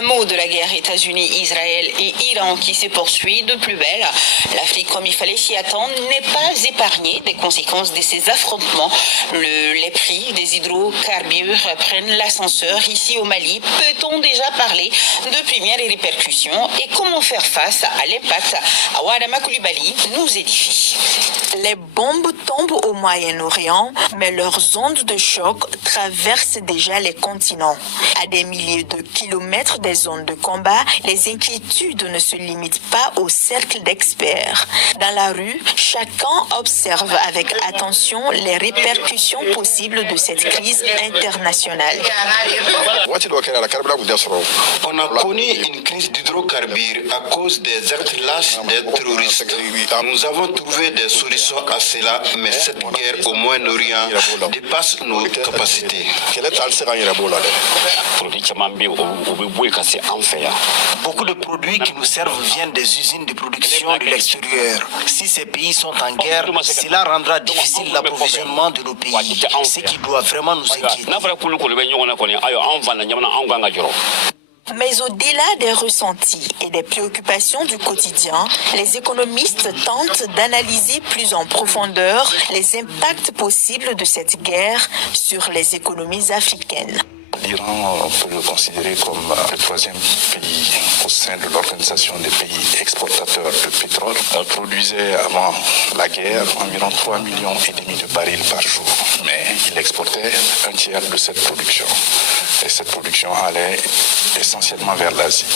Un mot de la guerre États-Unis, Israël et Iran qui se poursuit de plus belle. L'Afrique, comme il fallait s'y attendre, n'est pas épargnée des conséquences de ces affrontements. Les prix des hydrocarbures prennent l'ascenseur ici au Mali. Peut-on déjà parler de premières répercussions et comment faire face à l'impact? Awadama Koulibaly nous édifie. Les bombes tombent au Moyen-Orient, mais leurs ondes de choc traversent déjà les continents. À des milliers de kilomètres des zones de combat, les inquiétudes ne se limitent pas au cercle d'experts. Dans la rue, chacun observe avec attention les répercussions possibles de cette crise internationale. On a connu une crise d'hydrocarbures à cause des actes lâches des terroristes. Nous avons trouvé des solutions à cela, mais cette guerre au Moyen-Orient dépasse nos capacités. Beaucoup de produits qui nous servent viennent des usines de production de l'extérieur. Si ces pays sont en guerre, cela rendra difficile l'approvisionnement de nos pays, ce qui doit vraiment nous inquiéter. Mais au-delà des ressentis et des préoccupations du quotidien, les économistes tentent d'analyser plus en profondeur les impacts possibles de cette guerre sur les économies africaines. L'Iran, on peut le considérer comme le troisième pays au sein de l'organisation des pays exportateurs de pétrole. Elle produisait avant la guerre environ 3,5 millions de barils par jour. Mais il exportait un tiers de cette production. Et cette production allait essentiellement vers l'Asie.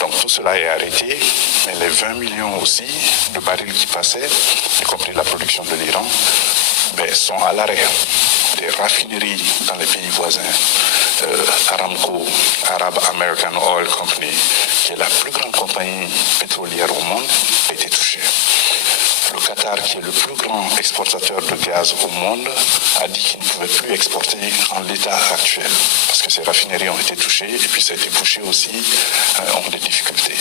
Donc tout cela est arrêté, mais les 20 millions aussi de barils qui passaient, y compris la production de l'Iran, sont à l'arrêt. Des raffineries dans les pays voisins, Aramco, Arab American Oil Company, qui est la plus grande compagnie pétrolière au monde, a été touchée. Le Qatar, qui est le plus grand exportateur de gaz au monde, a dit qu'il ne pouvait plus exporter en l'état actuel, parce que ces raffineries ont été touchées, et puis ça a été bouché aussi, ont des difficultés.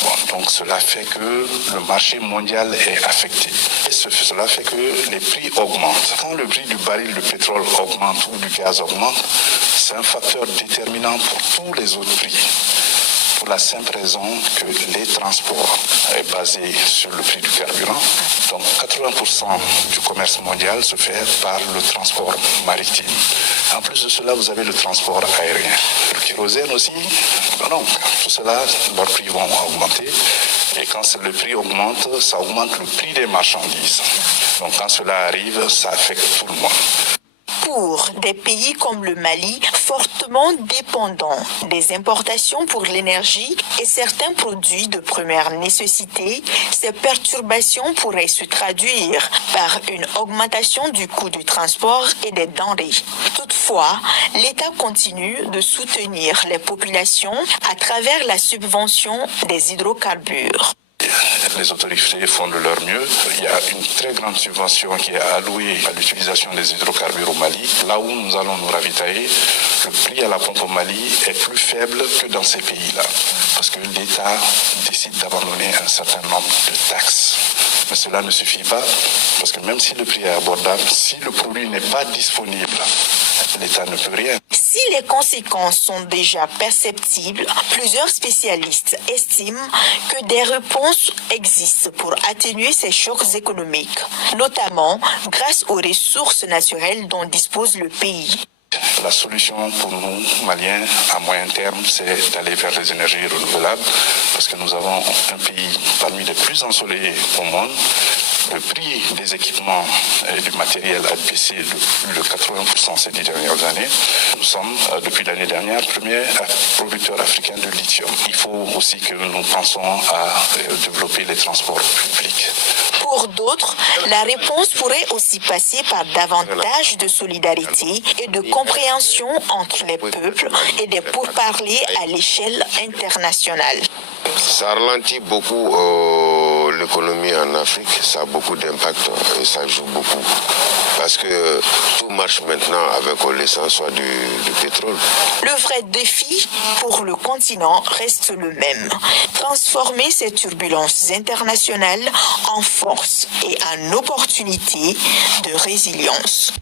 Bon, donc cela fait que le marché mondial est affecté. Et cela fait que les prix augmentent. Quand le prix du baril de pétrole augmente ou du gaz augmente, c'est un facteur déterminant pour tous les autres prix. Pour la simple raison que les transports est basé sur le prix du carburant. Donc 80% du commerce mondial se fait par le transport maritime. En plus de cela, vous avez le transport aérien. Le kérosène aussi, donc tout cela, leurs prix vont augmenter. Et quand le prix augmente, ça augmente le prix des marchandises. Donc quand cela arrive, ça affecte tout le monde. Pour des pays comme le Mali, fortement dépendants des importations pour l'énergie et certains produits de première nécessité, ces perturbations pourraient se traduire par une augmentation du coût du transport et des denrées. Toutefois, l'État continue de soutenir les populations à travers la subvention des hydrocarbures. Les autorités font de leur mieux. Il y a une très grande subvention qui est allouée à l'utilisation des hydrocarbures au Mali. Là où nous allons nous ravitailler, le prix à la pompe au Mali est plus faible que dans ces pays-là. Parce que l'État décide d'abandonner un certain nombre de taxes. Mais cela ne suffit pas, parce que même si le prix est abordable, si le produit n'est pas disponible, l'État ne peut rien. Si les conséquences sont déjà perceptibles, plusieurs spécialistes estiment que des réponses existent pour atténuer ces chocs économiques, notamment grâce aux ressources naturelles dont dispose le pays. La solution pour nous, Maliens, à moyen terme, c'est d'aller vers les énergies renouvelables, parce que nous avons un pays parmi les plus ensoleillés au monde. Le prix des équipements et du matériel a baissé de 80% ces 10 dernières années. Nous sommes, depuis l'année dernière, premier producteur africain de lithium. Il faut aussi que nous pensions à développer les transports publics. Pour d'autres, la réponse pourrait aussi passer par davantage de solidarité et de compréhension entre les peuples et des pourparlers à l'échelle internationale. Ça ralentit beaucoup l'économie en Afrique, ça a beaucoup d'impact et ça joue beaucoup. Parce que tout marche maintenant avec l'essence soit du pétrole. Le vrai défi pour le continent reste le même. Transformer ces turbulences internationales en force et en opportunité de résilience.